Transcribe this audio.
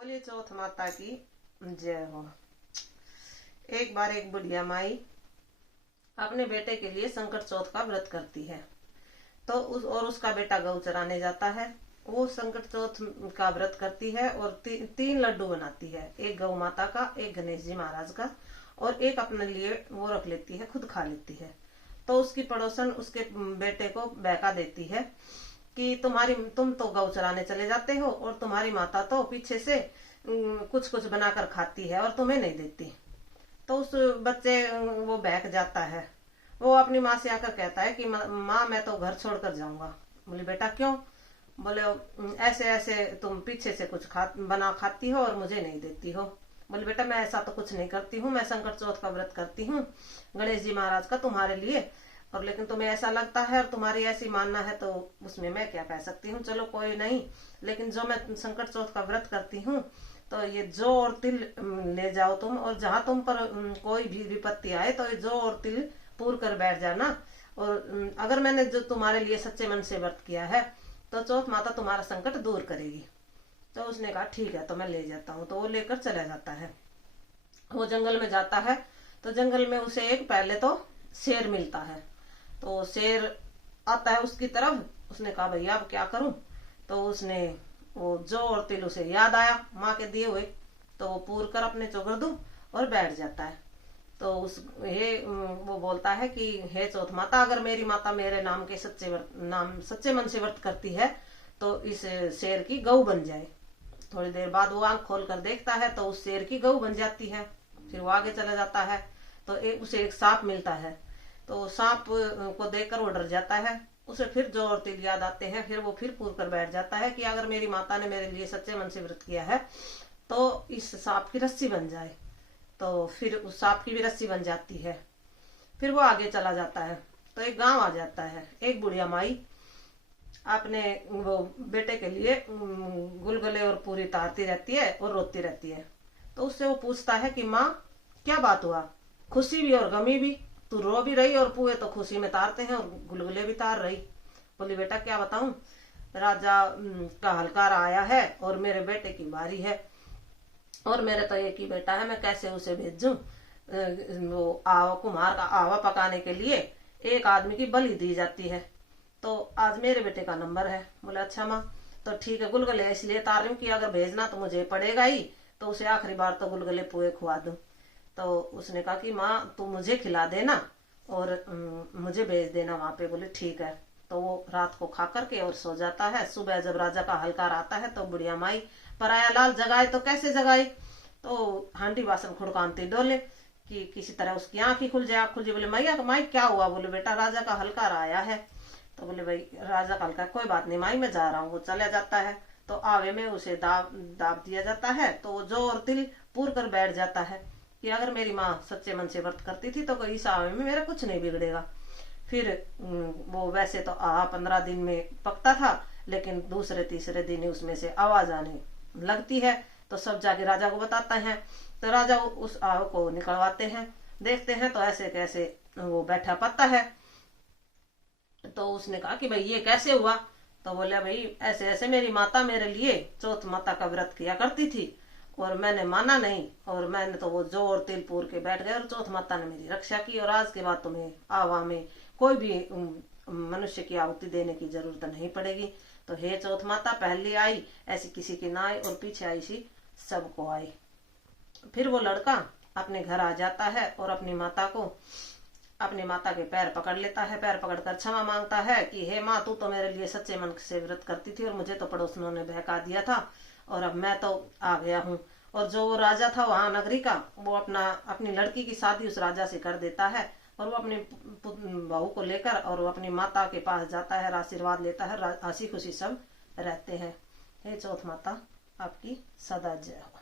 बोलिए चौथ माता की जय हो। एक बार एक बुढ़िया माई अपने बेटे के लिए संकट चौथ का व्रत करती है। तो उसका बेटा गौ चराने जाता है। वो संकट चौथ का व्रत करती है और तीन लड्डू बनाती है, एक गौ माता का, एक गणेश जी महाराज का और एक अपने लिए वो रख लेती है, खुद खा लेती है। तो उसकी पड़ोसन उसके बेटे को बहका देती है कि तुम तो गौ चराने चले जाते हो और तुम्हारी माता तो पीछे से कुछ कुछ बनाकर खाती है और तुम्हें नहीं देती। तो उस बच्चे वो बहक जाता है। वो अपनी माँ से आकर कहता है कि माँ मैं तो घर छोड़कर जाऊंगा। बोले बेटा क्यों? बोले ऐसे ऐसे तुम पीछे से कुछ बना खाती हो और मुझे नहीं देती हो। बोले बेटा मैं ऐसा तो कुछ नहीं करती हूँ, मैं संकट चौथ का व्रत करती हूँ गणेश जी महाराज का तुम्हारे लिए, और लेकिन तुम्हें ऐसा लगता है और तुम्हारी ऐसी मानना है तो उसमें मैं क्या कह सकती हूँ। चलो कोई नहीं, लेकिन जो मैं संकट चौथ का व्रत करती हूँ तो ये जौ और तिल ले जाओ तुम, और जहां तुम पर कोई भी विपत्ति आए तो ये जौ और तिल पूर कर बैठ जाना। और अगर मैंने जो तुम्हारे लिए सच्चे मन से व्रत किया है तो चौथ माता तुम्हारा संकट दूर करेगी। तो उसने कहा ठीक है, तो मैं ले जाता हूँ। तो वो लेकर चला जाता है। वो जंगल में जाता है तो जंगल में उसे एक पहले तो शेर मिलता है। तो शेर आता है उसकी तरफ। उसने कहा भैया अब क्या करूं? तो उसने वो जौ और तिल उसे याद आया माँ के दिए हुए, तो वो पूर कर अपने चौगरदू और बैठ जाता है। तो वो बोलता है कि हे चौथ माता, अगर मेरी माता मेरे नाम के सच्चे मन से व्रत करती है तो इस शेर की गऊ बन जाए। थोड़ी देर बाद वो आंख खोल कर देखता है तो उस शेर की गऊ बन जाती है। फिर वो आगे चला जाता है तो उसे एक सांप मिलता है। तो सांप को देखकर वो डर जाता है। उसे फिर जौ और तिल याद आते हैं। फिर वो फिर पूर कर बैठ जाता है कि अगर मेरी माता ने मेरे लिए सच्चे मन से व्रत किया है तो इस सांप की रस्सी बन जाए। तो फिर उस सांप की भी रस्सी बन जाती है। फिर वो आगे चला जाता है तो एक गांव आ जाता है। एक बुढ़िया माई अपने वो बेटे के लिए गुलगुले और पूरी तारती रहती है और रोती रहती है। तो उससे वो पूछता है कि माँ क्या बात हुआ? खुशी भी और गमी भी, तू रो भी रही और पुए तो खुशी में तारते हैं और गुलगुले भी तार रही। बोली बेटा क्या बताऊं, राजा का हलकार आया है और मेरे बेटे की बारी है और मेरे तो एक ही बेटा है, मैं कैसे उसे भेजूं? वो कुम्हार का आवा पकाने के लिए एक आदमी की बलि दी जाती है, तो आज मेरे बेटे का नंबर है। बोले अच्छा माँ, तो ठीक है, गुलगुले इसलिए तार रही हूँ कि अगर भेजना तो मुझे पड़ेगा ही, तो उसे आखिरी बार तो गुलगुले पुए खुआ दूं। तो उसने कहा कि माँ तू मुझे खिला देना और मुझे भेज देना वहां पे। बोले ठीक है। तो वो रात को खा करके और सो जाता है। सुबह जब राजा का हलकार आता है तो बुढ़िया माई पराया लाल जगाए तो कैसे जगाई? तो हांडी बासन खुड़कानती डोले कि किसी तरह उसकी आंख ही खुल जाए। आंख खुल जाए। बोले मैया माई क्या हुआ? बोले बेटा राजा का हलकार आया है। तो बोले भाई राजा का हलकार, कोई बात नहीं माई मैं जा रहा हूँ। वो चला जाता है तो आवे में उसे दाब दिया जाता है। तो वो जौ और तिल पूर कर बैठ जाता है कि अगर मेरी माँ सच्चे मन से व्रत करती थी तो इस आवे में मेरा कुछ नहीं बिगड़ेगा। फिर वो वैसे तो 15 दिन में पकता था, लेकिन दूसरे तीसरे दिन उसमें से आवाज आने लगती है। तो सब जाके राजा को बताते हैं। तो राजा उस आव को निकलवाते हैं। देखते हैं तो ऐसे कैसे वो बैठा पता है। तो उसने कहा कि भाई ये कैसे हुआ? तो बोले भाई ऐसे ऐसे मेरी माता मेरे लिए चौथ माता का व्रत किया करती थी और मैंने माना नहीं, और मैंने तो वो जौ और तिल पूर के बैठ गए और चौथ माता ने मेरी रक्षा की, और आज के बाद तुम्हें आवा में कोई भी मनुष्य की आहुति देने की जरूरत नहीं पड़ेगी। तो हे चौथ माता, पहली आई ऐसी किसी की ना आई और पीछे आई सी सबको आई। फिर वो लड़का अपने घर आ जाता है और अपनी माता के पैर पकड़ लेता है। पैर पकड़कर क्षमा मांगता है कि हे माँ तू तो मेरे लिए सच्चे मन से व्रत करती थी और मुझे तो पड़ोसनों ने बहका दिया था और अब मैं तो आ गया हूँ। और जो वो राजा था वहां नगरी का, वो अपनी लड़की की शादी उस राजा से कर देता है और वो अपनी बहू को लेकर और वो अपनी माता के पास जाता है, आशीर्वाद लेता है। हंसी खुशी सब रहते हैं। हे चौथ माता आपकी सदा जय हो।